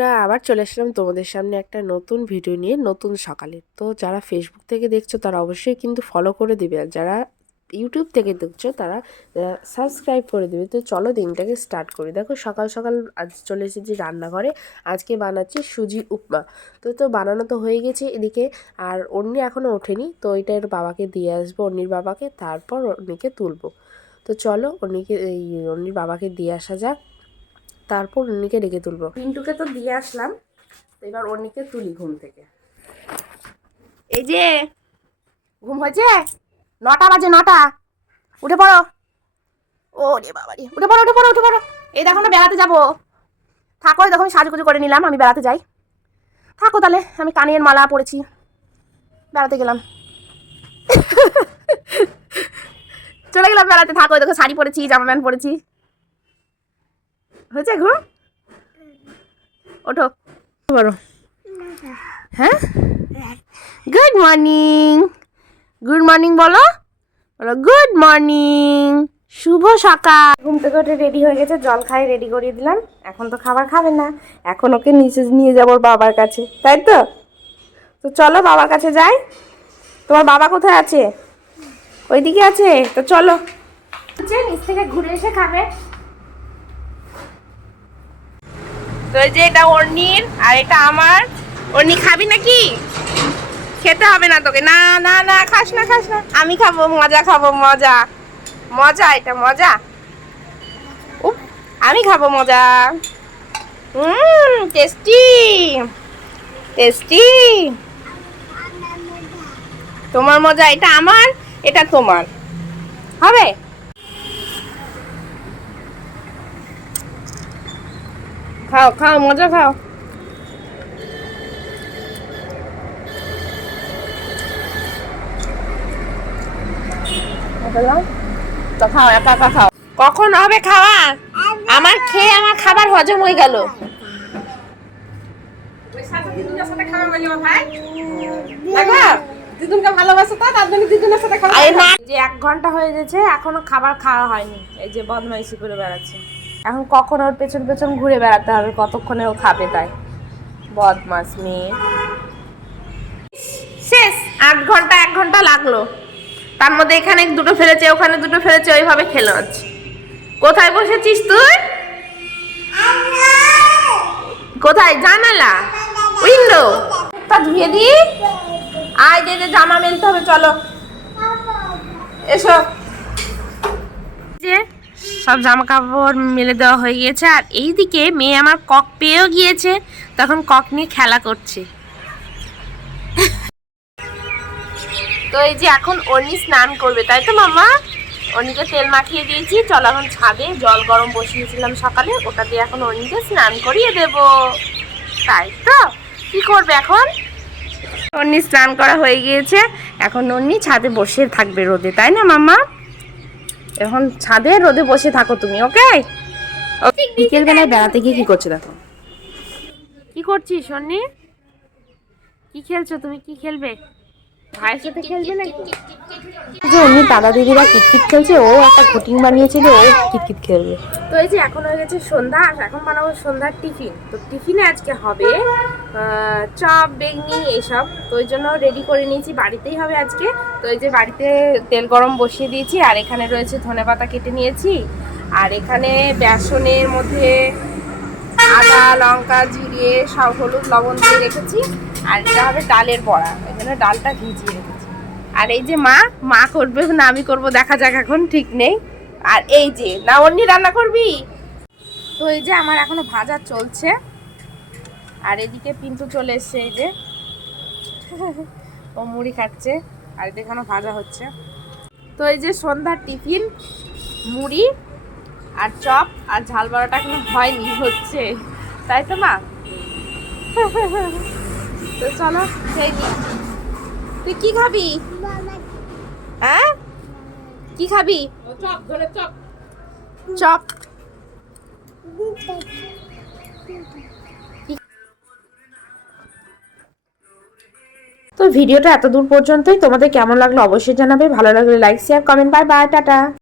বন্ধুরা, আবার চলে আসলাম তোমাদের সামনে একটা নতুন ভিডিও নিয়ে নতুন সকালে। তো যারা ফেসবুক থেকে দেখছো তারা অবশ্যই কিন্তু ফলো করে দিবে, আর যারা ইউটিউব থেকে দেখছো তারা সাবস্ক্রাইব করে দিবে। তো চলো দিনটাকে স্টার্ট করি। দেখো সকাল সকাল আজ চলে এসেছি রান্নাঘরে। আজকে বানাচ্ছি সুজি উপমা। তো বানানো তো হয়ে গেছে এদিকে, আর অন্যি এখনও ওঠেনি। তো এটা এর বাবাকে দিয়ে আসবো, অন্যির বাবাকে, তারপর অন্যিকে তুলবো। তো চলো অন্যির বাবাকে দিয়ে আসা যাক, তারপর অন্যকে ডেকে তুলবো। পিন্টুকে তো দিয়ে আসলাম, এবার অন্যকে তুলি ঘুম থেকে। এই যে ঘুম হয়েছে, 9টা বাজে, 9টা। উঠে পড়ো। ও রে বাবা রে, উঠে পড়ো উঠে পড়ো উঠে পড়ো। এই দেখো না বেড়াতে যাবো। থাকো, দেখো আমি সাজুগুজু করে নিলাম, আমি বেড়াতে যাই। থাকো তাহলে, আমি কানের মালা পরেছি, বেড়াতে গেলাম। চলে গেলাম বেড়াতে। থাকো, দেখো শাড়ি পরেছি, জামা প্যান্ট পরেছি। হয়েছে ঘুম? ওঠো বলো। হ্যাঁ, গুড মর্নিং। গুড মর্নিং বলো, বলো গুড মর্নিং, শুভ সকাল। ঘুম থেকে উঠে রেডি হয়ে গেছে, জল খাই রেডি করিয়ে দিলাম। এখন তো খাবার খাবে না, এখন ওকে নিচে নিয়ে যাবো বাবার কাছে, তাই তো? তো চলো বাবার কাছে যাই। তোমার বাবা কোথায় আছে? ওইদিকে আছে, তো চলো। নিচ থেকে ঘুরে এসে খাবে। তো এই যে এটা অর্ণির আর এটা আমার। অর্ণি খাবি নাকি? খেতে হবে না তোকে, না না না, খাস না খাস না, আমি খাবো, মজা খাবো, মজা মজা, এটা মজা। আমি খাবো মজা। Tasty tasty. তোমার মজা, এটা আমার, এটা তোমার, হবে? খাও খাও, মজা খাও। তো খাও, একা একা খাও। কখন হবে খাওয়া? আমার খেয়ে আমার খাবার হজম হয়ে গেল। যে 1 ঘন্টা হয়ে গেছে, এখনো খাবার খাওয়া হয়নি। এই যে বদমাইশি করে বেড়াচ্ছে। এখন কখন ওর পেছন পেছন ঘুরে বেড়াতে হবে, কতক্ষণে ও খাবে, তাই বদমাস মেয়ে। শেষ, 8 ঘন্টা 1 ঘন্টা লাগলো। তার মধ্যে এখানে দুটো ফেলেছে, ওখানে দুটো ফেলেছে, ওইভাবে খেলো আছে। কোথায় বসেছিস তুই? কোথায়? জানালা, উইন্ডো। তা ধুয়ে দি। আয় যে জামা মেলতে হবে, চলো এসো। যে সব জামা কাপড় মেলে দেওয়া হয়ে গিয়েছে, আর এইদিকে মেয়ে আমার কক পেয়েও গিয়েছে, তখন কক নিয়ে খেলা করছে। তো এই যে এখন অর্ণি স্নান করবে, তাই তো মামা? অর্ণিকে তেল মাখিয়ে দিয়েছি, চল এখন ছাদে জল গরম বসিয়েছিলাম সকালে, ওটা দিয়ে এখন অর্ণিকে স্নান করিয়ে দেব, তাই তো? কি করবে এখন? অর্ণি স্নান করা হয়ে গিয়েছে, এখন অর্ণি ছাদে বসে থাকবে রোদে, তাই না মামা? এখন ছাদে রোদে বসে থাকো তুমি, ওকে? বিকেল বেলায় বেড়াতে গিয়ে কি করছো দেখো। কি করছিস অর্ণি? কি খেলছো তুমি? কি খেলবে? ভাইয়ের সাথে খেলবে নাকি? যে অন্য দাদা দিদিরা কিটকিট খেলছে, ও একটা ঘটিং বানিয়েছিল, ও কিটকিট খেলবে। তো এই যে এখন হয়ে গেছে সন্ধ্যা, আর এখন বানাবো সন্ধ্যার টিফিন। তো টিফিনে আজকে হবে চপ, বেগনি, এইসব। তো ওই জন্য রেডি করে নিয়েছি, বাড়িতেই হবে আজকে। তো এই যে বাড়িতে তেল গরম বসিয়ে দিয়েছি, আর এখানে রয়েছে ধনেপাতা কেটে নিয়েছি, আর এখানে বেসনের মধ্যে আদা, লঙ্কা, জিরে, সব হলুদ, লবণ দিয়ে রেখেছি। আর এটা হবে ডালের বড়া, এই জন্য ডালটা ভিজিয়ে রেখেছি। আর এই যে মা করবে না আমি করবো, দেখা যাক, এখন ঠিক নেই। আর এই যে না, অন্যি রান্না করবি। তো এই যে আমার এখনো ভাজা চলছে, আর এদিকে পিন্টু চলে এসছে, এই যে ও মুড়ি খাচ্ছে, আর এখানে ভাজা হচ্ছে। তো এই যে সন্ধ্যার টিফিন, মুড়ি আর চপ আর ঝাল বড়াটা এখনো হয়নি, হচ্ছে, তাই তো মা? তো চলো সেই নি। তুই কি খাবি? হ্যাঁ, কি খাবি? চপ। তো ভিডিওটা এত দূর পর্যন্তই। তোমাদের কেমন লাগলো অবশ্যই জানাবে, ভালো লাগলে like, share, comment. Bye bye, tata.